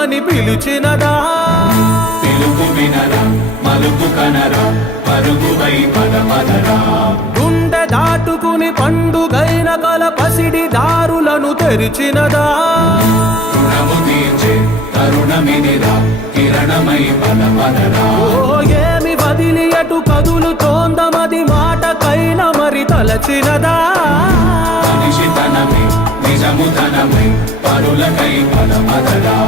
రమ్మని పిలిచినదా పిలుపు వినరా మలుపు కనరా పరుగువై పదమదరా గుండె దాటుకుని పండుగైన కల పసిడి దారులను తెరిచినదా రుణము తీర్చే తరుణమిదిరా కిరణమై పదమదరా ఏమి వదిలి అటు కదులుతోందమది మాటకైనా మరి తలచినదా మనిషితనమే నిజముతనమై పరులకై పదమదరా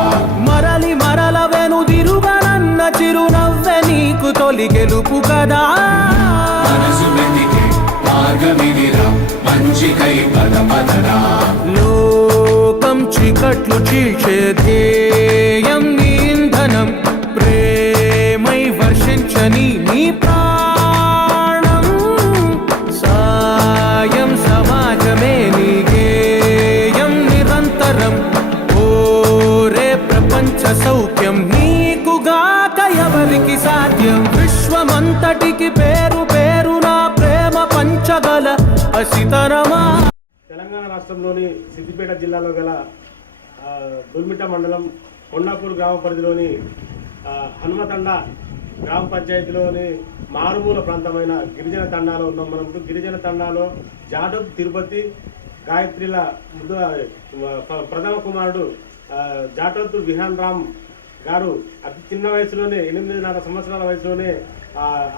మరలి మరల వెనుదిరుగనన్న చిరునవ్వె నీకు తొలి గెలుపు కదా మనసు వెతికే మార్గమిదిరా మంచికై పదమదరా లోకం చీకట్లు చీల్చే ధ్యేయం నీ ఇంధనం ప్రేమై వర్షించని నీ ప్రాణం సాయం సమాజమే నీ గేయం నిరంతరం ఓరే ప్రపంచ సౌఖ్యం నీకుగాక ఎవరికి సాధ్యం విశ్వమంతటికి పేరు పేరు నా ప్రేమ పంచగల అసితరమా. తెలంగాణ రాష్ట్రంలోని సిద్దిపేట జిల్లాలో గల దుల్మిట మండలం కొండాపూర్ గ్రామ పరిధిలోని హనుమతండ గ్రామ పంచాయతీలోని మారుమూల ప్రాంతమైన గిరిజన తండాలో ఉన్నాం. మనం గిరిజన తండాలో జాటవ్ తిరుపతి గాయత్రిల ప్రథమ కుమారుడు జాటవ్ విహాన్ రామ్ గారు అతి చిన్న వయసులోనే 8.5 సంవత్సరాల వయసులోనే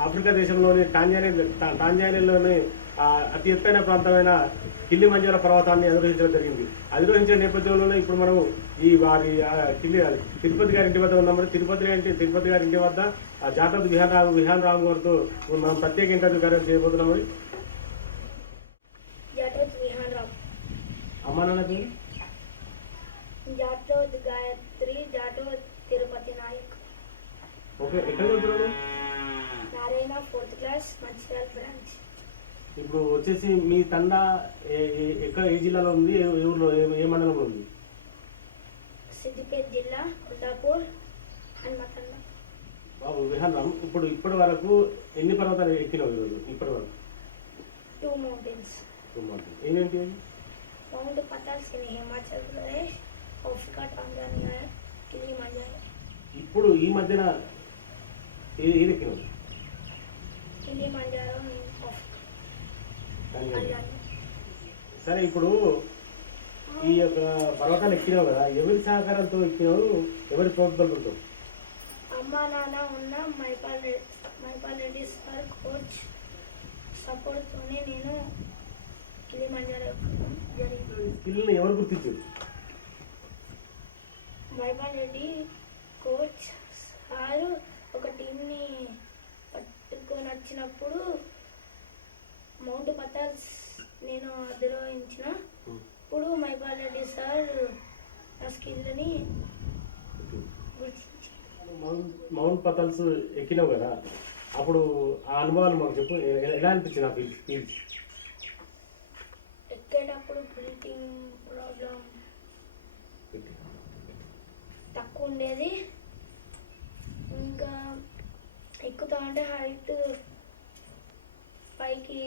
ఆఫ్రికా దేశంలోని టాంజానియాలోని అతి ఎత్తైన ప్రాంతమైన కిల్లిమంజారో పర్వతాన్ని అధిరోహించడం జరిగింది. అధిరోహించిన నేపథ్యంలోనే ఇప్పుడు మనం ఈ వారి తిరుపతి గారి ఇంటి వద్ద ఉన్నాం. తిరుపతి గారి ఇంటి వద్ద జాటవ్ విహాన్ రామ్ గారితో మనం ప్రత్యేక ఇంటర్వ్యూ కార్యం చేయబోతున్నాం. అమ్మా నాన్న పేరు జాటవ్ గాయత్రి, జాటవ్ తిరుపతి నాయక్. ఓకే, ఎక్కడ చదువుతున్నాడు? Narayana 4th class, Mancherial branch. ఇప్పుడు వచ్చేసి మీ తండా ఎక్కడ ఏ జిల్లాలో ఉంది, ఏ ఊర్లో, ఏ మండలంలో ఉంది? సిద్దిపేట జిల్లా, కొండాపూర్, హనుమతండ. బాబు విహాన్ రామ్, ఇప్పటి వరకు ఎన్ని పర్వతాలు ఎక్కినావు ఈరోజు? ఇప్పటి వరకు 2 మౌంటైన్స్. ఏంటంటే మౌంట్ పతాల్స్ in Himachal Pradesh, Africa, Tanzania, Kilimanjaro. ఇప్పుడు ఈ మధ్యన ఏది ఎక్కినావు? కిలిమంజారో సరే, ఇప్పుడు ఈ యొక్క పర్వతాలు ఎక్కినావు కదా, ఎవరి సహకారంతో ఎక్కినావు, ఎవరి ప్రోత్సాహంతో? అమ్మా నాన్న ఉన్న మైపాల్ రెడ్డి సార్ కోచ్ సపోర్ట్తోనే నేను కిలిమంజారో ఎక్కడం జరిగింది. స్కిల్ని ఎవరు గుర్తించారు? మైపాల్ రెడ్డి కోచ్ సార్ ఒక టీంని పట్టుకొని వచ్చినప్పుడు మౌంట్ పతాల్స్ నేను అధిరోహించిన. ఇప్పుడు మైపాల్ రెడ్డి సార్ నా స్కిల్ని గుర్తించి మౌంట్ పతాల్స్ ఎక్కినావు కదా, అప్పుడు ఆ అనుభవాలు మాకు చెప్పు. ఎలా అనిపించింది ఆ ఫీల్? ఎక్కేటప్పుడు బ్రీతింగ్ ప్రాబ్లం తక్కువ ఉండేది. ఇంకా ఎక్కుతా అంటే హైట్ పైకి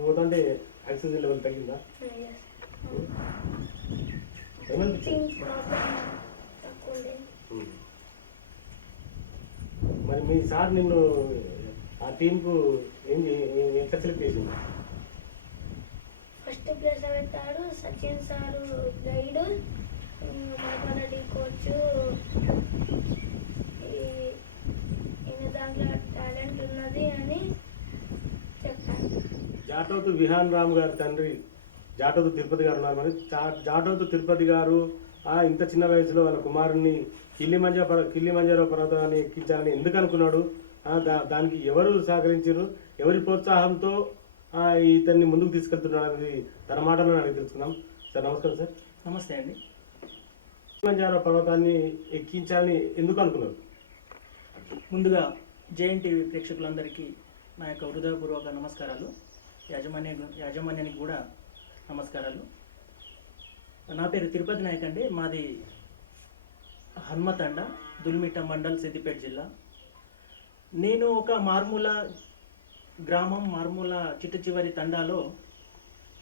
పోతుంటే ఆక్సిజన్ లెవెల్ తగ్గిందా? బ్రీతింగ్ ప్రాబ్లం తక్కువ ఉండేది. మరి మీ సార్ నిన్ను ఆ టీంకు ఎంత సెలెక్ట్ చేసింది? ఫస్ట్ ప్లేస్ పెట్టాడు Sachin sir guide, Mypal Reddy coach ఈయన దాంట్లో టాలెంట్ ఉన్నది అని చెప్పాను. జాటవ్ విహాన్ రామ్ గారి తండ్రి జాటవ్ తిరుపతి గారు ఉన్నారు. మరి జాటవ్ తిరుపతి గారు ఇంత చిన్న వయసులో వాళ్ళ కుమారుణ్ణి కిల్లిమంజారో పర్వతాన్ని ఎక్కించాలని ఎందుకు అనుకున్నాడు? దానికి ఎవరు సహకరించారు? ఎవరి ప్రోత్సాహంతో ఇతన్ని ముందుకు తీసుకెళ్తున్నాడు అనేది తన మాటలో అడిగి తెలుసుకుందాం. సార్ నమస్కారం. సార్ నమస్తే అండి. కిల్లిమంజారో పర్వతాన్ని ఎక్కించాలని ఎందుకు అనుకున్నారు? ముందుగా జేఎన్టీవీ ప్రేక్షకులందరికీ నా యొక్క హృదయపూర్వక నమస్కారాలు. యాజమాన్యానికి కూడా నమస్కారాలు. నా పేరు తిరుపతి నాయక్ అండి. మాది హనుమతండ, దుల్మిట మండల్, సిద్దిపేట జిల్లా. నేను ఒక మారుమూల గ్రామం, మారుమూల చిట్ట చివరి తండాలో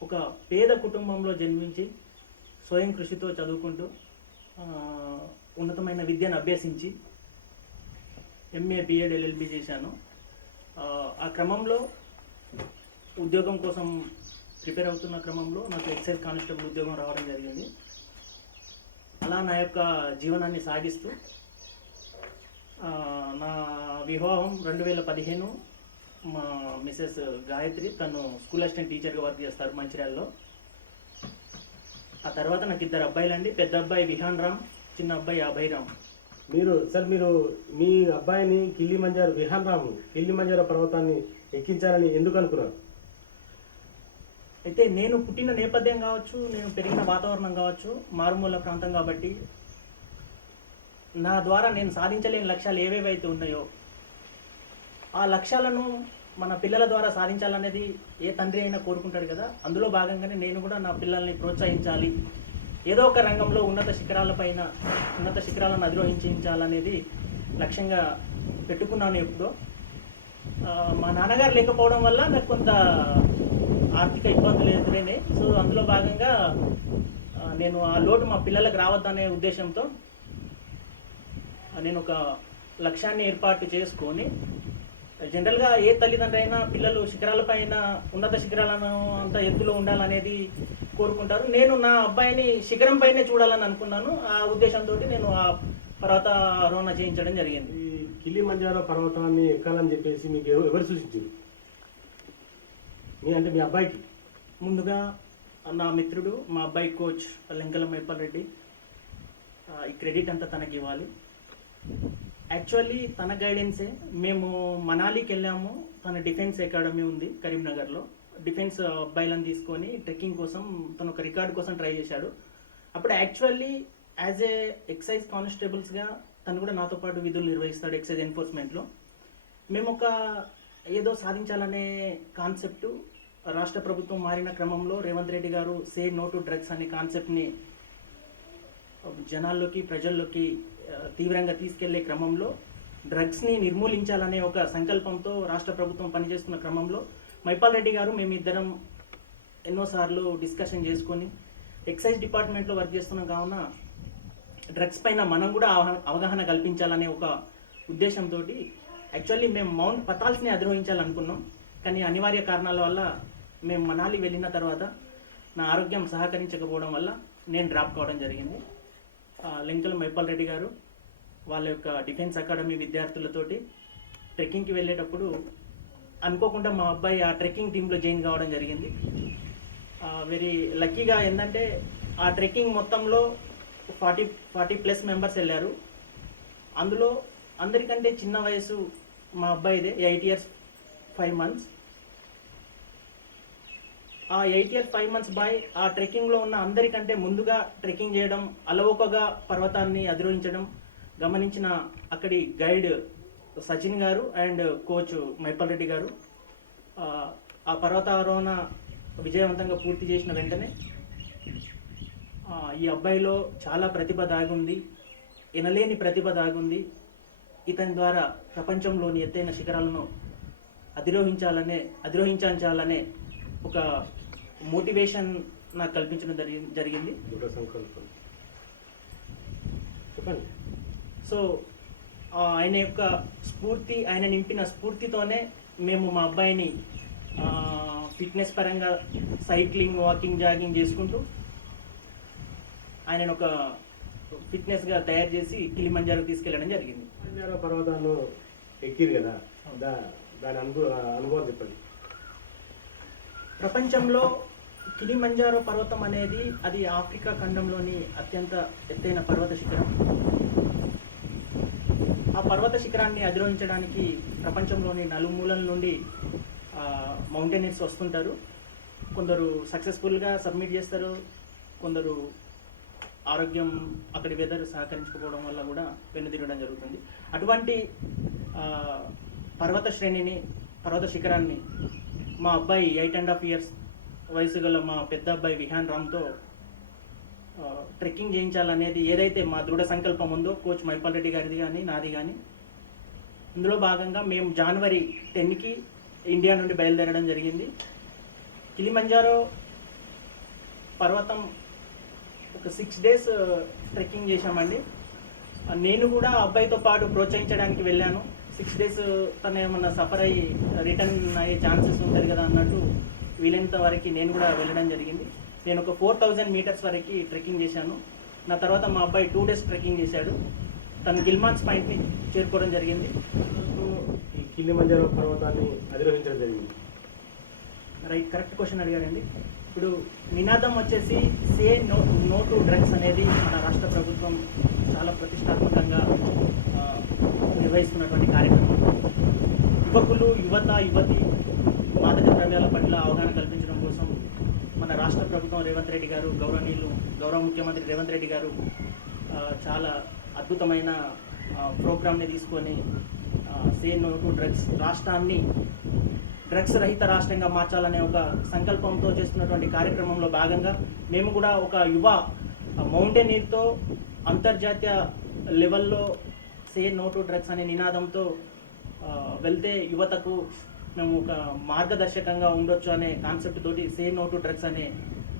ఒక పేద కుటుంబంలో జన్మించి స్వయం కృషితో చదువుకుంటూ ఉన్నతమైన విద్యను అభ్యసించి ఎంఏ బిఎడ్ ఎల్ఎల్బి చేశాను. ఆ క్రమంలో ఉద్యోగం కోసం ప్రిపేర్ అవుతున్న క్రమంలో నాకు ఎక్సైజ్ కానిస్టేబుల్ ఉద్యోగం రావడం జరిగింది. అలా నా యొక్క జీవనాన్ని సాగిస్తూ నా వివాహం 2015 మా మిసెస్ గాయత్రి, తను స్కూల్ అసిస్టెంట్ టీచర్గా వర్క్ చేస్తారు మంచిర్యాలలో. ఆ తర్వాత నాకు 2 అబ్బాయిలండి. పెద్ద అబ్బాయి విహాన్ రామ్, చిన్న అబ్బాయి అభయరామ్. మీరు మీ అబ్బాయిని విహాన్ రామ్ కిల్లిమంజారో పర్వతాన్ని ఎక్కించాలని ఎందుకు అనుకున్నారు? అయితే నేను పుట్టిన నేపథ్యం కావచ్చు, నేను పెరిగిన వాతావరణం కావచ్చు, మారుమూల ప్రాంతం కాబట్టి నా ద్వారా నేను సాధించలేని లక్ష్యాలు ఏవేవైతే ఉన్నాయో ఆ లక్ష్యాలను మన పిల్లల ద్వారా సాధించాలనేది ఏ తండ్రి అయినా కోరుకుంటాడు కదా. అందులో భాగంగానే నేను కూడా నా పిల్లల్ని ప్రోత్సహించాలి, ఏదో ఒక రంగంలో ఉన్నత శిఖరాలను అధిరోహించాలనేది లక్ష్యంగా పెట్టుకున్నాను ఎప్పుడో. మా నాన్నగారు లేకపోవడం వల్ల నాకు కొంత ఆర్థిక ఇబ్బందులు ఎదురైనాయి. సో అందులో భాగంగా నేను ఆ లోటు మా పిల్లలకు రావద్దనే ఉద్దేశంతో నేను ఒక లక్ష్యాన్ని ఏర్పాటు చేసుకొని, జనరల్గా ఏ తల్లిదండ్రి అయినా పిల్లలు శిఖరాలపైన ఉన్నత శిఖరాలను అంత ఎత్తులో ఉండాలనేది కోరుకుంటారు. నేను నా అబ్బాయిని శిఖరం పైనే చూడాలని అనుకున్నాను. ఆ ఉద్దేశంతో నేను ఆ పర్వతారోహణ చేయించడం జరిగింది. ఈ కిల్లిమంజారో పర్వతాన్ని ఎక్కాలని చెప్పేసి మీకు ఎవరు సూచించారు? మీ అబ్బాయికి ముందుగా నా మిత్రుడు, మా అబ్బాయి కోచ్ లింకల మైపాల్ రెడ్డి. ఈ క్రెడిట్ అంతా తనకి ఇవ్వాలి. యాక్చువల్లీ తన గైడెన్సే. మేము మనాలికి వెళ్ళాము. తన డిఫెన్స్ అకాడమీ ఉంది కరీంనగర్లో. డిఫెన్స్ అబ్బాయిలను తీసుకొని ట్రెక్కింగ్ కోసం తను ఒక రికార్డు కోసం ట్రై చేశాడు. అప్పుడు యాక్చువల్లీ యాజ్ ఏ ఎక్సైజ్ కానిస్టేబుల్స్గా తను కూడా నాతో పాటు విధులు నిర్వహిస్తాడు ఎక్సైజ్ ఎన్ఫోర్స్మెంట్లో. మేము ఒక ఏదో సాధించాలనే కాన్సెప్టు రాష్ట్ర ప్రభుత్వం మారిన క్రమంలో రేవంత్ రెడ్డి గారు సే నో టు డ్రగ్స్ అనే కాన్సెప్ట్ని జనాల్లోకి, ప్రజల్లోకి తీవ్రంగా తీసుకెళ్లే క్రమంలో డ్రగ్స్ని నిర్మూలించాలనే ఒక సంకల్పంతో రాష్ట్ర ప్రభుత్వం పనిచేస్తున్న క్రమంలో మైపాల్ రెడ్డి గారు, మేమిద్దరం ఎన్నోసార్లు డిస్కషన్ చేసుకొని ఎక్సైజ్ డిపార్ట్మెంట్లో వర్క్ చేస్తున్నాం కావున డ్రగ్స్ పైన మనం కూడా అవగాహన కల్పించాలనే ఒక ఉద్దేశంతో యాక్చువల్లీ మేము మౌంట్ పతాల్స్ని అధిరోహించాలనుకున్నాం. కానీ అనివార్య కారణాల వల్ల మేము మనాలి వెళ్ళిన తర్వాత నా ఆరోగ్యం సహకరించకపోవడం వల్ల నేను డ్రాప్ కావడం జరిగింది. లింకల మైపాల్ రెడ్డి గారు వాళ్ళ యొక్క డిఫెన్స్ అకాడమీ విద్యార్థులతోటి ట్రెక్కింగ్కి వెళ్ళేటప్పుడు అనుకోకుండా మా అబ్బాయి ఆ ట్రెక్కింగ్ టీంలో జాయిన్ కావడం జరిగింది. వెరీ లక్కీగా ఏంటంటే ఆ ట్రెక్కింగ్ మొత్తంలో 40+ మెంబర్స్ వెళ్ళారు. అందులో అందరికంటే చిన్న వయసు మా అబ్బాయిదే, 8 years 5 months. ఆ 8 years 5 months బాయ్ ఆ ట్రెక్కింగ్లో ఉన్న అందరికంటే ముందుగా ట్రెక్కింగ్ చేయడం, అలవోకగా పర్వతాన్ని అధిరోహించడం గమనించిన అక్కడి గైడ్ సచిన్ గారు అండ్ కోచ్ మైపాల్ రెడ్డి గారు ఆ పర్వతారోహణ విజయవంతంగా పూర్తి చేసిన వెంటనే ఈ అబ్బాయిలో చాలా ప్రతిభ దాగుంది, ఎనలేని ప్రతిభ దాగుంది, ఇతని ద్వారా ప్రపంచంలోని ఎత్తైన శిఖరాలను అధిరోహించాలనే ఒక మోటివేషన్ నాకు కల్పించడం జరిగింది. సో ఆయన యొక్క స్ఫూర్తి, ఆయన నింపిన స్ఫూర్తితోనే మేము మా అబ్బాయిని ఫిట్నెస్ పరంగా సైక్లింగ్, వాకింగ్, జాగింగ్ చేసుకుంటూ ఆయన ఒక ఫిట్నెస్గా తయారు చేసి కిలిమంజారో తీసుకెళ్ళడం జరిగింది. కిలిమంజారో పర్వతాన్ని ఎక్కిరు కదా, దాని అనుభవం చెప్పండి. ప్రపంచంలో కిలిమంజారో పర్వతం అనేది అది ఆఫ్రికా ఖండంలోని అత్యంత ఎత్తైన పర్వత శిఖరం. ఆ పర్వత శిఖరాన్ని అధిరోహించడానికి ప్రపంచంలోని నలుమూలల నుండి మౌంటైనర్స్ వస్తుంటారు. కొందరు సక్సెస్ఫుల్గా సబ్మిట్ చేస్తారు, కొందరు ఆరోగ్యం, అక్కడి వెదర్ సహకరించకపోవడం వల్ల కూడా వెనుదిరగడం జరుగుతుంది. అటువంటి పర్వత శిఖరాన్ని మా అబ్బాయి 8.5 years వయసు గల మా పెద్ద అబ్బాయి విహాన్ రామ్తో ట్రెక్కింగ్ చేయించాలనేది ఏదైతే మా దృఢ సంకల్పం ఉందో కోచ్ మైపాల్ రెడ్డి గారిది కానీ నాది కానీ, ఇందులో భాగంగా మేము January 10కి ఇండియా నుండి బయలుదేరడం జరిగింది. కిలిమంజారో పర్వతం ఒక 6 days ట్రెక్కింగ్ చేశామండి. నేను కూడా అబ్బాయితో పాటు ప్రోత్సహించడానికి వెళ్ళాను. 6 days తను ఏమన్నా సఫర్ అయ్యి రిటర్న్ అయ్యే ఛాన్సెస్ ఉంటుంది కదా అన్నట్టు వీలైనంత వరకు నేను కూడా వెళ్ళడం జరిగింది. నేను ఒక 4000 meters వరకు ట్రెక్కింగ్ చేశాను. నా తర్వాత మా అబ్బాయి 2 days ట్రెక్కింగ్ చేశాడు. తను గిల్మాన్స్ పాయింట్ని చేరుకోవడం జరిగింది. ఈ కిలిమంజారో పర్వతాన్ని అధిరోహించడం జరిగింది. రైట్, కరెక్ట్ క్వశ్చన్ అడిగారండి. ఇప్పుడు నినాదం వచ్చేసి సే నో టు డ్రగ్స్ అనేది మన రాష్ట్ర ప్రభుత్వం చాలా ప్రతిష్టాత్మకంగా నిర్వహిస్తున్నటువంటి కార్యక్రమం. యువతి మాదక ద్రవ్యాల పట్ల అవగాహన కల్పించడం కోసం మన రాష్ట్ర ప్రభుత్వం రేవంత్ రెడ్డి గారు, గౌరవ ముఖ్యమంత్రి రేవంత్ రెడ్డి గారు చాలా అద్భుతమైన ప్రోగ్రామ్ని తీసుకొని సే నో టు డ్రగ్స్, రాష్ట్రాన్ని డ్రగ్స్ రహిత రాష్ట్రంగా మార్చాలనే ఒక సంకల్పంతో చేస్తున్నటువంటి కార్యక్రమంలో భాగంగా మేము కూడా ఒక యువ మౌంటైనీర్తో అంతర్జాతీయ లెవెల్లో సే నో టు డ్రగ్స్ అనే నినాదంతో వెళ్తే యువతకు మేము ఒక మార్గదర్శకంగా ఉండొచ్చు అనే కాన్సెప్ట్ తోటి సే నో టు డ్రగ్స్ అనే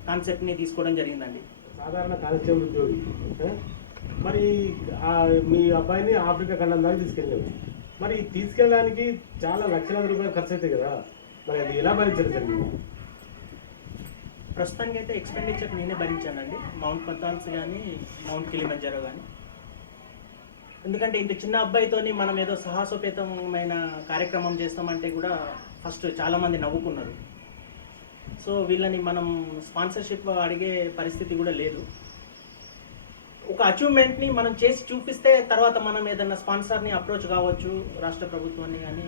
కాన్సెప్ట్ని తీసుకోవడం జరిగిందండి. సాధారణ కానిస్టేబుల్ ఉద్యోగి మరి మీ అబ్బాయిని ఆఫ్రికా ఖండం దాకా తీసుకెళ్ళాము. మరి తీసుకెళ్ళడానికి చాలా లక్షలాది రూపాయలు ఖర్చు అవుతాయి కదా, మరి అది ఎలా భరించడం జరిగింది? ప్రస్తుతానికి అయితే ఎక్స్పెండిచర్ నేనే భరించానండి, మౌంట్ పతాన్స్ కానీ మౌంట్ కిలిమంజారో కానీ. ఎందుకంటే ఇంత చిన్న అబ్బాయితోని మనం ఏదో సాహసోపేతమైన కార్యక్రమం చేస్తామంటే కూడా ఫస్ట్ చాలామంది నవ్వుకున్నారు. సో వీళ్ళని మనం స్పాన్సర్షిప్ అడిగే పరిస్థితి కూడా లేదు. ఒక అచీవ్మెంట్ని మనం చేసి చూపిస్తే తర్వాత మనం ఏదైనా స్పాన్సర్ని అప్రోచ్ కావచ్చు, రాష్ట్ర ప్రభుత్వాన్ని కానీ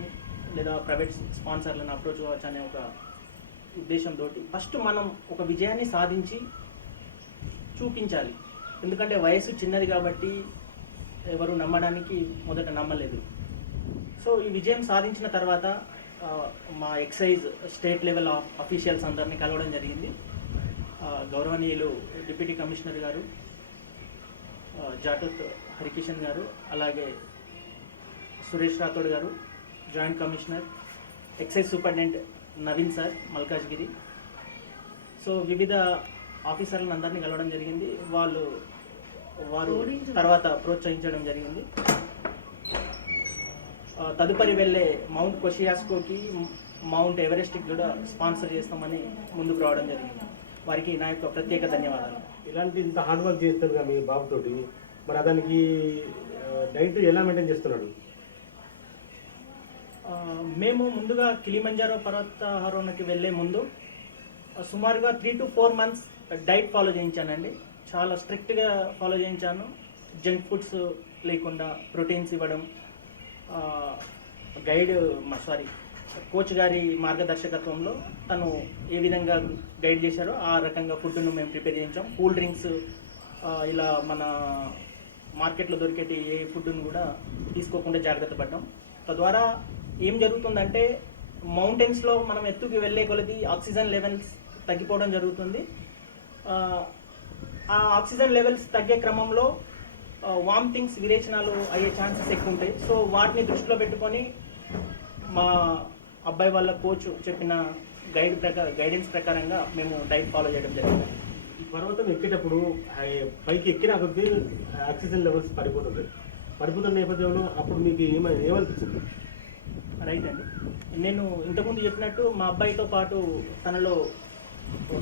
లేదా ప్రైవేట్ స్పాన్సర్లను అప్రోచ్ కావచ్చు అనే ఒక ఉద్దేశంతో ఫస్ట్ మనం ఒక విజయాన్ని సాధించి చూపించాలి. ఎందుకంటే వయసు చిన్నది కాబట్టి ఎవరు నమ్మడానికి మొదట నమ్మలేదు. సో ఈ విజయం సాధించిన తర్వాత మా ఎక్సైజ్ స్టేట్ లెవెల్ అఫీషియల్స్ అందరినీ కలవడం జరిగింది. గౌరవనీయులు డిప్యూటీ కమిషనర్ గారు జాటూత్ హరికిషన్ గారు, అలాగే Suresh Rathod garu, joint commissioner, excise superintendent Naveen sir Malkajgiri. So వివిధ ఆఫీసర్లను అందరినీ కలవడం జరిగింది. వారు తర్వాత ప్రోత్సహించడం జరిగింది. తదుపరి వెళ్ళే మౌంట్ కొషియాస్కోకి, మౌంట్ ఎవరెస్ట్కి కూడా స్పాన్సర్ చేస్తామని ముందుకు రావడం జరిగింది. వారికి నా యొక్క ప్రత్యేక ధన్యవాదాలు. ఇలాంటి ఇంత హార్డ్ వర్క్ చేస్తారు కదా మీ బాబుతోటి, మరి అతనికి డైట్ ఎలా మెయింటైన్ చేస్తున్నాడు? మేము ముందుగా కిలిమంజారో పర్వతారోహణకి వెళ్ళే ముందు సుమారుగా 3 to 4 months డైట్ ఫాలో చేయించానండి. చాలా స్ట్రిక్ట్గా ఫాలో చేయించాను. జంక్ ఫుడ్స్ లేకుండా ప్రోటీన్స్ ఇవ్వడం, కోచ్ గారి మార్గదర్శకత్వంలో తను ఏ విధంగా గైడ్ చేశారో ఆ రకంగా ఫుడ్ను మేము ప్రిపేర్ చేయించాం. కూల్ డ్రింక్స్ ఇలా మన మార్కెట్లో దొరికేటి ఏ ఫుడ్ను కూడా తీసుకోకుండా జాగ్రత్త పడ్డాం. తద్వారా ఏం జరుగుతుందంటే మౌంటైన్స్లో మనం ఎత్తుకి వెళ్ళే కొలది ఆక్సిజన్ లెవెల్స్ తగ్గిపోవడం జరుగుతుంది. ఆ ఆక్సిజన్ లెవెల్స్ తగ్గే క్రమంలో వామిటింగ్స్, విరేచనాలు అయ్యే ఛాన్సెస్ ఎక్కువ ఉంటాయి. సో వాటిని దృష్టిలో పెట్టుకొని మా అబ్బాయి వాళ్ళ కోచ్ చెప్పిన గైడెన్స్ ప్రకారంగా మేము డైట్ ఫాలో చేయడం జరిగింది. ఈ పర్వతం ఎక్కేటప్పుడు పైకి ఎక్కిన కొద్దీ ఆక్సిజన్ లెవెల్స్ పడిపోతున్న నేపథ్యంలో అప్పుడు మీకు ఏమనిపించింది? రైట్ అండి, నేను ఇంతకుముందు చెప్పినట్టు మా అబ్బాయితో పాటు తనలో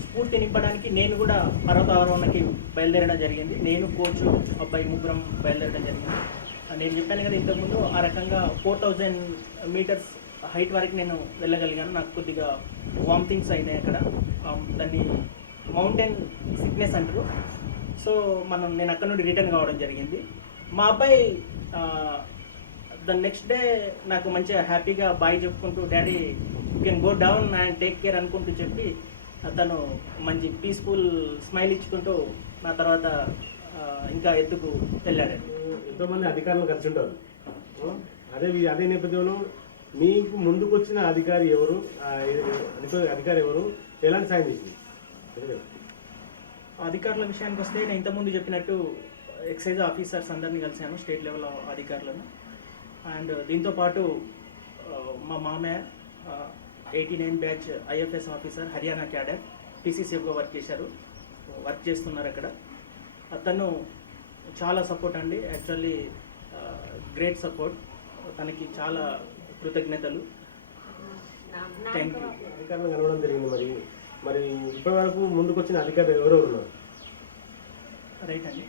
స్ఫూర్తి నింపడానికి నేను కూడా పర్వతారోహణకి బయలుదేరడం జరిగింది. నేను, కోచ్, అబ్బాయి ముగ్గురం బయలుదేరడం జరిగింది. నేను చెప్పాను కదా ఇంతకుముందు, ఆ రకంగా 4000 meters హైట్ వరకు నేను వెళ్ళగలిగాను. నాకు కొద్దిగా వామిటింగ్స్ అయినాయి అక్కడ, దాన్ని మౌంటైన్ సిక్నెస్ అంటారు. సో నేను అక్కడ నుండి రిటర్న్ కావడం జరిగింది. మా అబ్బాయి ద నెక్స్ట్ డే నాకు మంచిగా హ్యాపీగా బాయ్ చెప్పుకుంటూ, daddy you can go down and take care అనుకుంటూ చెప్పి తను మంచి పీస్ఫుల్ స్మైల్ ఇచ్చుకుంటూ నా తర్వాత ఇంకా ఎత్తుకు వెళ్ళాడు. ఎంతోమంది అధికారులు కలిసి ఉంటారు. అదే నేపథ్యంలో మీకు ముందుకు వచ్చిన అధికారి ఎవరు, ఎలాంటి సాయం చేసింది? అధికారుల విషయానికి వస్తే నేను ఇంతకుముందు చెప్పినట్టు ఎక్సైజ్ ఆఫీసర్స్ అందరినీ కలిసాను, స్టేట్ లెవెల్ అధికారులను. అండ్ దీంతోపాటు మా మామయ్య 89 batch IFS officer, Haryana cadre, PCCFగా వర్క్ చేస్తున్నారు అక్కడ. తను చాలా సపోర్ట్ అండి, యాక్చువల్లీ గ్రేట్ సపోర్ట్. తనకి చాలా కృతజ్ఞతలు. Thank you. అధికారులను కలవడం జరిగింది. మరి ఇప్పటి వరకు ముందుకు వచ్చిన అధికారులు ఎవరెవరు ఉన్నారు? రైట్ అండి,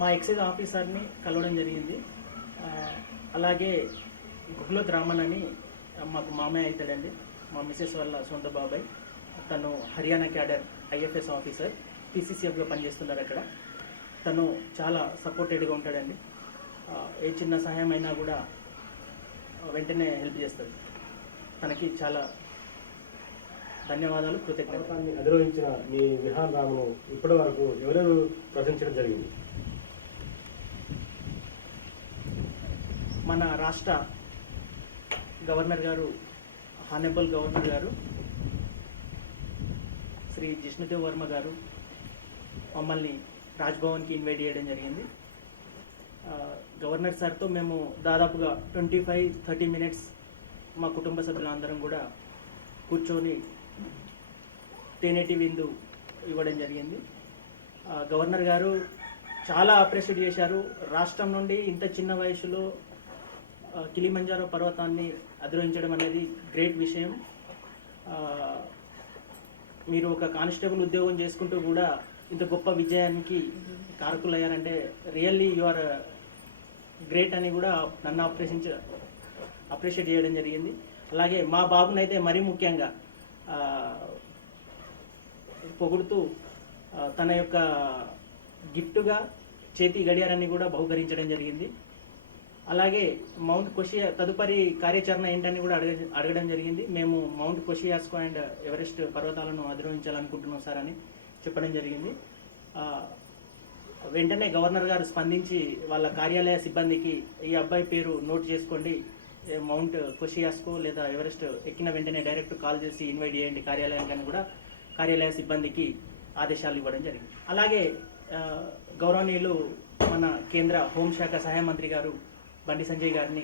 మా ఎక్సైజ్ ఆఫీసర్ని కలవడం జరిగింది. అలాగే గుగ్లోత్ రామన్ అని మాకు మామయ్య అవుతాడండి, మా మిసెస్ వాళ్ళ సొంత బాబాయ్. తను హర్యానా క్యాడర్ ఐఎఫ్ఎస్ ఆఫీసర్, పీసీసీఎఫ్లో పనిచేస్తున్నారు అక్కడ. తను చాలా సపోర్టెడ్గా ఉంటాడండి. ఏ చిన్న సహాయం అయినా కూడా వెంటనే హెల్ప్ చేస్తాడు. తనకి చాలా ధన్యవాదాలు, కృతజ్ఞతలు. పర్వతాన్ని అధిరోహించిన మీ విహాన్ రామును ఇప్పటి వరకు ఎవరెవరు ప్రశంసించడం జరిగింది? మన రాష్ట్ర గవర్నర్ గారు, హానరబుల్ గవర్నర్ గారు శ్రీ జిష్ణుదేవ్ వర్మ గారు మమ్మల్ని రాజ్భవన్కి ఇన్వైట్ చేయడం జరిగింది. గవర్నర్ సార్తో మేము దాదాపుగా 25-30 మినిట్స్ మా కుటుంబ సభ్యులందరం కూడా కూర్చొని తేనేటి విందు ఇవ్వడం జరిగింది. గవర్నర్ గారు చాలా అప్రిషియేట్ చేశారు. రాష్ట్రం నుండి ఇంత చిన్న వయసులో కిలిమంజారో పర్వతాన్ని అధిరోహించడం అనేది గ్రేట్ విషయం. మీరు ఒక కానిస్టేబుల్ ఉద్యోగం చేసుకుంటూ కూడా ఇంత గొప్ప విజయానికి కారకులయ్యారంటే రియల్లీ యు ఆర్ గ్రేట్ అని కూడా నన్ను అప్రిషియేట్ చేయడం జరిగింది. అలాగే మా బాబునైతే మరీ ముఖ్యంగా పొగుడుతూ తన యొక్క గిఫ్ట్గా చేతి గడియారాన్ని కూడా బహుకరించడం జరిగింది. అలాగే మౌంట్ కొషియా తదుపరి కార్యాచరణ ఏంటని కూడా అడగడం జరిగింది. మేము మౌంట్ కొషియాస్కో అండ్ ఎవరెస్ట్ పర్వతాలను అధిరోహించాలనుకుంటున్నాం సార్ అని చెప్పడం జరిగింది. వెంటనే గవర్నర్ గారు స్పందించి వాళ్ళ కార్యాలయ సిబ్బందికి ఈ అబ్బాయి పేరు నోట్ చేసుకోండి, మౌంట్ కొషియాస్కో లేదా ఎవరెస్ట్ ఎక్కిన వెంటనే డైరెక్ట్ కాల్ చేసి ఇన్వైట్ చేయండి కార్యాలయానికి కూడా కార్యాలయ సిబ్బందికి ఆదేశాలు ఇవ్వడం జరిగింది. అలాగే గౌరవనీయులు మన కేంద్ర హోంశాఖ సహాయ మంత్రి గారు బండి సంజయ్ గారిని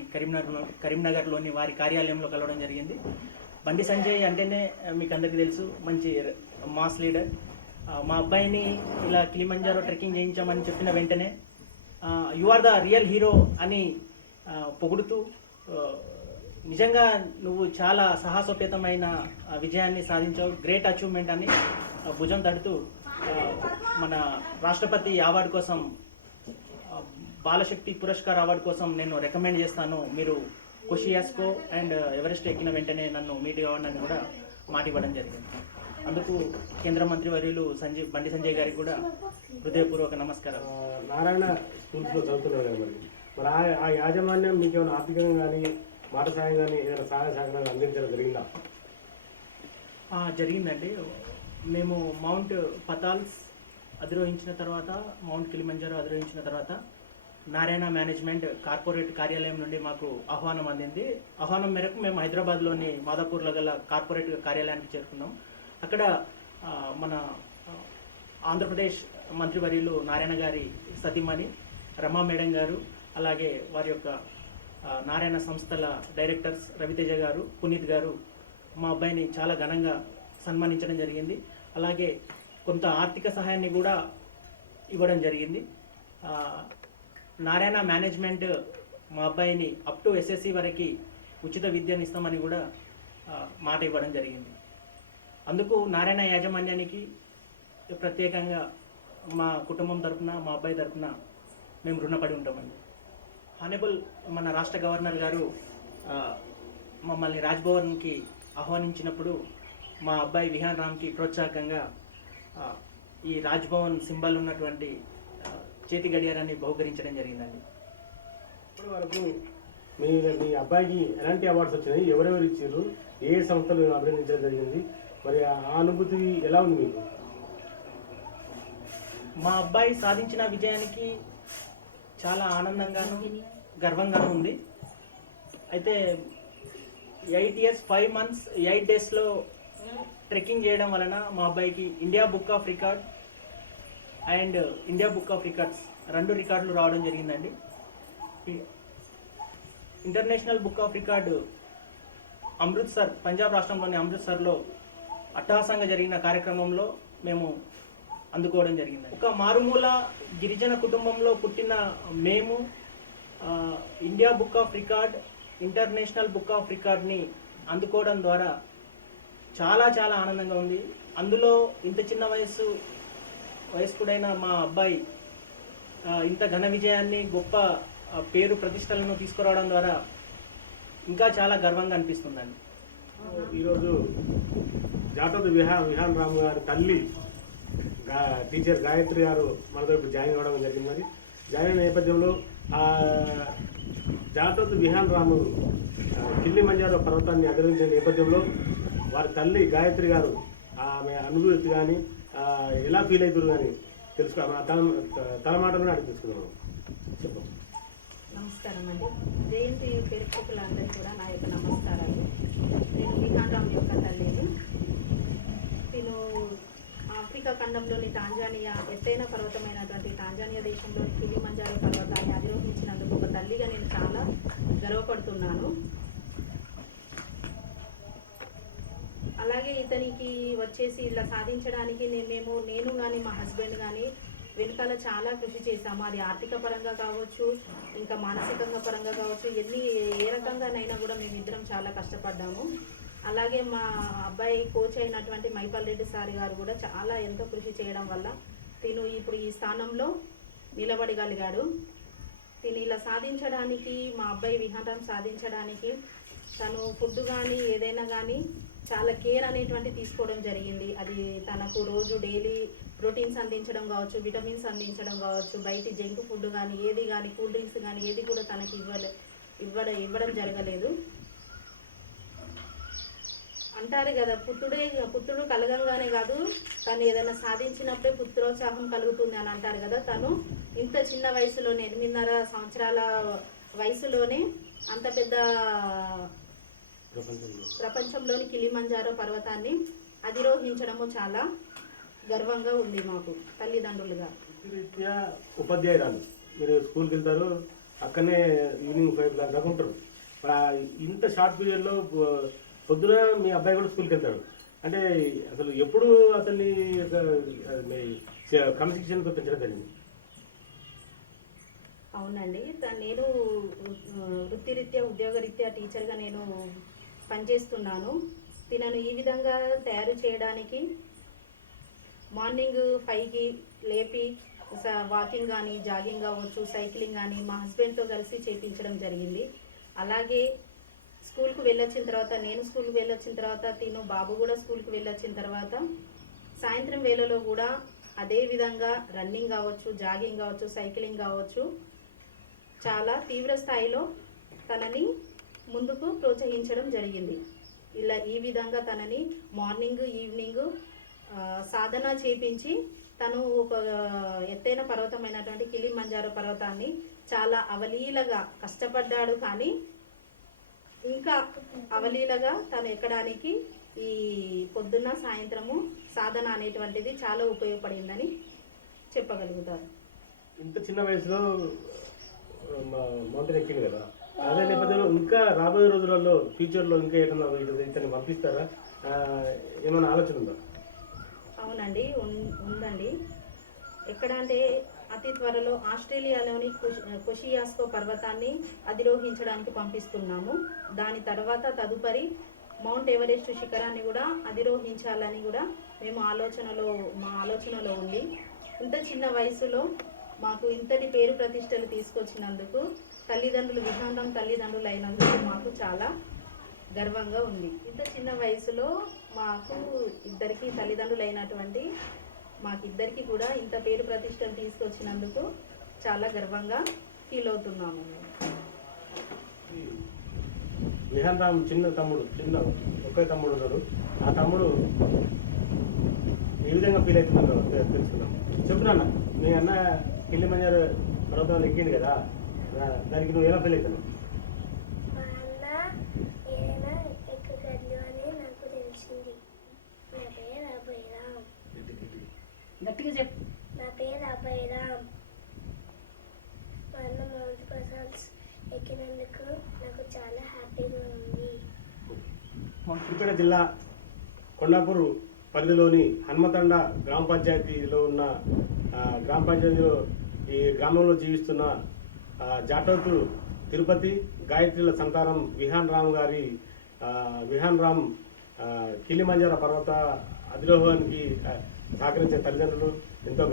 కరీంనగర్లోని వారి కార్యాలయంలో కలవడం జరిగింది. బండి సంజయ్ అంటేనే మీకు అందరికీ తెలుసు, మంచి మాస్ లీడర్. మా అబ్బాయిని ఇలా కిలిమంజారో ట్రెక్కింగ్ చేయించామని చెప్పిన వెంటనే you are the real hero అని పొగుడుతూ, నిజంగా నువ్వు చాలా సాహసోపేతమైన విజయాన్ని సాధించావు, గ్రేట్ అచీవ్మెంట్ అని భుజం తడుతూ మన రాష్ట్రపతి అవార్డు కోసం, బాలశక్తి పురస్కార్ అవార్డు కోసం నేను రికమెండ్ చేస్తాను, మీరు కొషియాస్కో అండ్ ఎవరెస్ట్ ఎక్కిన వెంటనే నన్ను మీట్ కావండి అని కూడా మాట ఇవ్వడం జరిగింది. అందుకు కేంద్ర మంత్రి వర్యులు బండి సంజయ్ గారికి కూడా హృదయపూర్వక నమస్కారం. నారాయణ స్కూల్స్లో చదువుతున్నారు కదా, మరి ఆ యాజమాన్యం మీకు ఏమైనా ఆర్థికంగా కానీ మాట సాయం కానీ ఏదైనా సహాయ సహకారాలు అందించడం జరిగిందా? జరిగిందండి. మేము మౌంట్ పతాల్స్ అధిరోహించిన తర్వాత, మౌంట్ కిలిమంజారో అధిరోహించిన తర్వాత నారాయణ మేనేజ్మెంట్ కార్పొరేట్ కార్యాలయం నుండి మాకు ఆహ్వానం అందింది. ఆహ్వానం మేరకు మేము హైదరాబాద్లోని మాదాపూర్లో గల కార్పొరేట్ కార్యాలయానికి చేరుకున్నాం. అక్కడ మన ఆంధ్రప్రదేశ్ మంత్రివర్యులు నారాయణ గారి సతీమణి రమా మేడం గారు, అలాగే వారి యొక్క నారాయణ సంస్థల డైరెక్టర్స్ రవితేజ గారు, పునీత్ గారు మా అబ్బాయిని చాలా ఘనంగా సన్మానించడం జరిగింది. అలాగే కొంత ఆర్థిక సహాయాన్ని కూడా ఇవ్వడం జరిగింది. నారాయణ మేనేజ్మెంట్ మా అబ్బాయిని అప్ టు ఎస్ఎస్సి వరకు ఉచిత విద్యను ఇస్తామని కూడా మాట ఇవ్వడం జరిగింది. అందుకు నారాయణ యాజమాన్యానికి ప్రత్యేకంగా మా కుటుంబం తరఫున, మా అబ్బాయి తరఫున మేము రుణపడి ఉంటామండి. హానరబుల్ మన రాష్ట్ర గవర్నర్ గారు మమ్మల్ని రాజ్భవన్కి ఆహ్వానించినప్పుడు మా అబ్బాయి విహాన్ రామ్కి ప్రోత్సాహకంగా ఈ రాజ్భవన్ సింబల్ ఉన్నటువంటి చేతి గడియారాన్ని బహుకరించడం జరిగిందండి. ఇప్పటి వరకు మీ అబ్బాయికి ఎలాంటి అవార్డ్స్ వచ్చినాయి, ఎవరెవరు ఇచ్చారు, ఏ సంస్థలు అభినందించడం జరిగింది, మరి ఆ అనుభూతి ఎలా ఉంది మీకు? మా అబ్బాయి సాధించిన విజయానికి చాలా ఆనందంగాను గర్వంగాను ఉంది. అయితే 8 years 5 months 8 daysలో ట్రెక్కింగ్ చేయడం వలన మా అబ్బాయికి India book of record and India book of records 2 రికార్డులు రావడం జరిగిందండి. International book of record Amritsar, Punjab రాష్ట్రంలోని అమృత్సర్లో అట్టహాసంగా జరిగిన కార్యక్రమంలో మేము అందుకోవడం జరిగింది. ఒక మారుమూల గిరిజన కుటుంబంలో పుట్టిన మేము India book of record, international book of రికార్డ్ని అందుకోవడం ద్వారా చాలా చాలా ఆనందంగా ఉంది. అందులో ఇంత చిన్న వయస్కుడైన మా అబ్బాయి ఇంత ఘన విజయాన్ని, గొప్ప పేరు ప్రతిష్టలను తీసుకురావడం ద్వారా ఇంకా చాలా గర్వంగా అనిపిస్తుందండి. ఈరోజు జాటోతు విహాన్ రామ్ గారి తల్లి టీచర్ గాయత్రి గారు మనతో ఇప్పుడు జాయిన్ అవ్వడం జరిగింది. మరి జాయిన్ అయిన నేపథ్యంలో జాటోతు విహాన్ రాము కిల్లిమంజారో పర్వతాన్ని అధిరోహించిన నేపథ్యంలో వారి తల్లి గాయత్రి గారు ఆమె అనుభూతి కానీ ఎలా ఫీల్ అవుతారు కానీ తన మాటలను అడిగి తెలుసుకున్నాము. చెప్పండి. నమస్కారం అండి. జయంతి పేరుకోకులందరికీ కూడా నా యొక్క నమస్కారాలు. నేను విహాన్ రామ్ యొక్క తల్లిని. నేను ఆఫ్రికా ఖండంలోని టాంజానియా ఎత్తైన పర్వతమైనటువంటి టాంజానియా దేశంలోని కిలిమంజారో పర్వతాన్ని అధిరోహించినందుకు ఒక తల్లిగా నేను చాలా గర్వపడుతున్నాను. అలాగే ఇతనికి వచ్చేసి ఇలా సాధించడానికి నేను కానీ మా హస్బెండ్ కానీ వెనుకాల చాలా కృషి చేశాము. అది ఆర్థిక పరంగా కావచ్చు, ఇంకా మానసికంగా పరంగా కావచ్చు, ఏ రకంగానైనా కూడా మేమిద్దరం చాలా కష్టపడ్డాము. అలాగే మా అబ్బాయి కోచ్ అయినటువంటి మైపాల్ రెడ్డి సార్ గారు కూడా చాలా ఎంతో కృషి చేయడం వల్ల తిను ఇప్పుడు ఈ స్థానంలో నిలబడగలిగాడు. తిని ఇలా సాధించడానికి, మా అబ్బాయి విహాన్ రామ్ సాధించడానికి తను ఫుడ్ కానీ ఏదైనా కానీ చాలా కేర్ అనేటువంటి తీసుకోవడం జరిగింది. అది తనకు రోజు డైలీ ప్రోటీన్స్ అందించడం కావచ్చు, విటమిన్స్ అందించడం కావచ్చు, బయట జంక్ ఫుడ్ కానీ ఏది కానీ, కూల్ డ్రింక్స్ కానీ ఏది కూడా తనకి ఇవ్వడం జరగలేదు. అంటారు కదా, పుత్రుడు కలగంగానే కాదు, తను ఏదైనా సాధించినప్పుడే పుత్రోత్సాహం కలుగుతుంది అని అంటారు కదా. తను ఇంత చిన్న వయసులోనే 8.5 సంవత్సరాల వయసులోనే అంత పెద్ద ప్రపంచంలోని కిలిమంజారో పర్వతాన్ని అధిరోహించడము చాలా గర్వంగా ఉంది మాకు తల్లిదండ్రులుగా. రీత్యా ఉపాధ్యాయురాలు, మీరు స్కూల్కి వెళ్తారు, అక్కడనే ఈవినింగ్ 5 దాకా ఉంటారు. ఇంత షార్ట్ పీరియడ్లో పొద్దున మీ అబ్బాయి కూడా స్కూల్కి వెళ్తాడు అంటే అసలు ఎప్పుడు అతన్ని క్రమశిక్షణతో పెంచడం జరిగింది? అవునండి, నేను వృత్తిరీత్యా ఉద్యోగరీత్యా టీచర్గా నేను పనిచేస్తున్నాను. తినను ఈ విధంగా తయారు చేయడానికి మార్నింగ్ 5కి లేపి వాకింగ్ కానీ, జాగింగ్ కావచ్చు, సైక్లింగ్ కానీ మా హస్బెండ్తో కలిసి చేయించడం జరిగింది. అలాగే స్కూల్కి వెళ్ళొచ్చిన తర్వాత, నేను స్కూల్కి వెళ్ళొచ్చిన తర్వాత, తిను బాబు కూడా స్కూల్కి వెళ్ళొచ్చిన తర్వాత సాయంత్రం వేళలో కూడా అదే విధంగా రన్నింగ్ కావచ్చు, జాగింగ్ కావచ్చు, సైక్లింగ్ కావచ్చు చాలా తీవ్ర స్థాయిలో తనని ముందుకు ప్రోత్సహించడం జరిగింది. ఈ విధంగా తనని మార్నింగ్ ఈవినింగ్ సాధన చేపించి తను ఒక ఎత్తైన పర్వతమైనటువంటి కిలిమంజారో పర్వతాన్ని చాలా అవలీలగా కష్టపడ్డాడు. కానీ ఇంకా అవలీలగా తను ఎక్కడానికి ఈ పొద్దున్న సాయంత్రము సాధన అనేటువంటిది చాలా ఉపయోగపడిందని చెప్పగలుగుతారు. ఇంత చిన్న వయసులో మౌంటైన్ ఎక్కింది కదా, అదే నేపథ్యంలో ఇంకా రాబోయే రోజులలో ఫ్యూచర్లో ఇంకా ఏదైనా ఇతన్ని పంపిస్తారా, ఏమైనా ఆలోచన ఉందా? అవునండి, ఉందండి. ఎక్కడ అంటే అతి త్వరలో ఆస్ట్రేలియాలోని కొషియాస్కో పర్వతాన్ని అధిరోహించడానికి పంపిస్తున్నాము. దాని తర్వాత తదుపరి మౌంట్ ఎవరెస్ట్ శిఖరాన్ని కూడా అధిరోహించాలని కూడా మా ఆలోచనలో ఉంది. ఇంత చిన్న వయసులో మాకు ఇంతటి పేరు ప్రతిష్టలు తీసుకొచ్చినందుకు తల్లిదండ్రులు, విహాన్ రామ్ తల్లిదండ్రులు అయినందుకు మాకు చాలా గర్వంగా ఉంది. ఇంత చిన్న వయసులో మాకు ఇద్దరికి తల్లిదండ్రులు అయినటువంటి మాకిద్దరికి కూడా ఇంత పేరు ప్రతిష్టలు తీసుకొచ్చినందుకు చాలా గర్వంగా ఫీల్ అవుతున్నాము. విహాన్ రామ్ ఒకే తమ్ముడు ఉన్నాడు. ఆ తమ్ముడు ఏ విధంగా ఫీల్ అవుతున్నారో తెలుసుకున్నాం. చెప్తున్నా, మీ అన్న కిలిమంజారో పర్వతం ఎక్కింది కదా, దానికి నువ్వు ఎలా ఫీల్ అవుతున్నావు? మా అన్న ఏదైనా ఎక్కగలడు అని నాకు తెలిసింది. నా పేరు అభయరామ్. నా పేరు అభయరామ్. మా అన్న మౌంట్ ప్రసాద్ ఎక్కినందుకు నాకు చాలా హ్యాపీగా ఉంది. సిద్దిపేట జిల్లా కొండాపూర్ పరిధిలోని హన్మతండ గ్రామ పంచాయతీలో ఉన్న గ్రామ పంచాయతీలో ఈ గ్రామంలో జీవిస్తున్న జాటోతు తిరుపతి గాయత్రిల సంతానం విహాన్ రామ్ గారి విహాన్ రామ్ కిలిమంజారో పర్వత అధిరోహానికి సహకరించే తల్లిదండ్రులు ఎంతో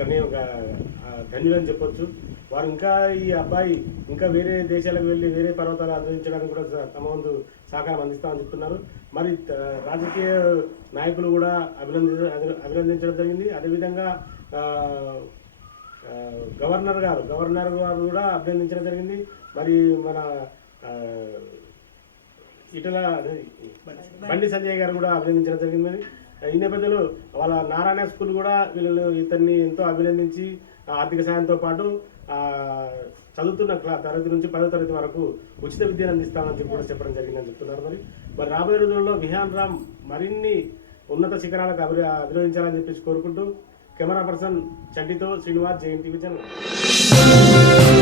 ధన్యులని చెప్పొచ్చు. వారు ఇంకా ఈ అబ్బాయి ఇంకా వేరే దేశాలకు వెళ్ళి వేరే పర్వతాలు అధిరోహించడానికి కూడా తమ వంతు సహకారం అందిస్తామని చెప్తున్నారు. మరి రాజకీయ నాయకులు కూడా అభినందించడం జరిగింది. అదేవిధంగా గవర్నర్ గారు కూడా అభినందించడం జరిగింది. మరి మన ఇటల బండి సంజయ్ గారు కూడా అభినందించడం జరిగింది. మరి ఈ నేపథ్యంలో వాళ్ళ నారాయణ స్కూల్ కూడా ఇతన్ని ఎంతో అభినందించి ఆర్థిక సాయంతో పాటు చదువుతున్న తరగతి నుంచి 10వ తరగతి వరకు ఉచిత విద్యను అందిస్తామని చెప్పి కూడా చెప్పడం జరిగిందని చెప్తున్నారు. మరి రాబోయే రోజుల్లో విహాన్ రామ్ మరిన్ని ఉన్నత శిఖరాలకు అభినందించాలని చెప్పేసి కోరుకుంటూ కెమెరా పర్సన్ చంటితో శ్రీనివాస్, JNTV ఛానల్.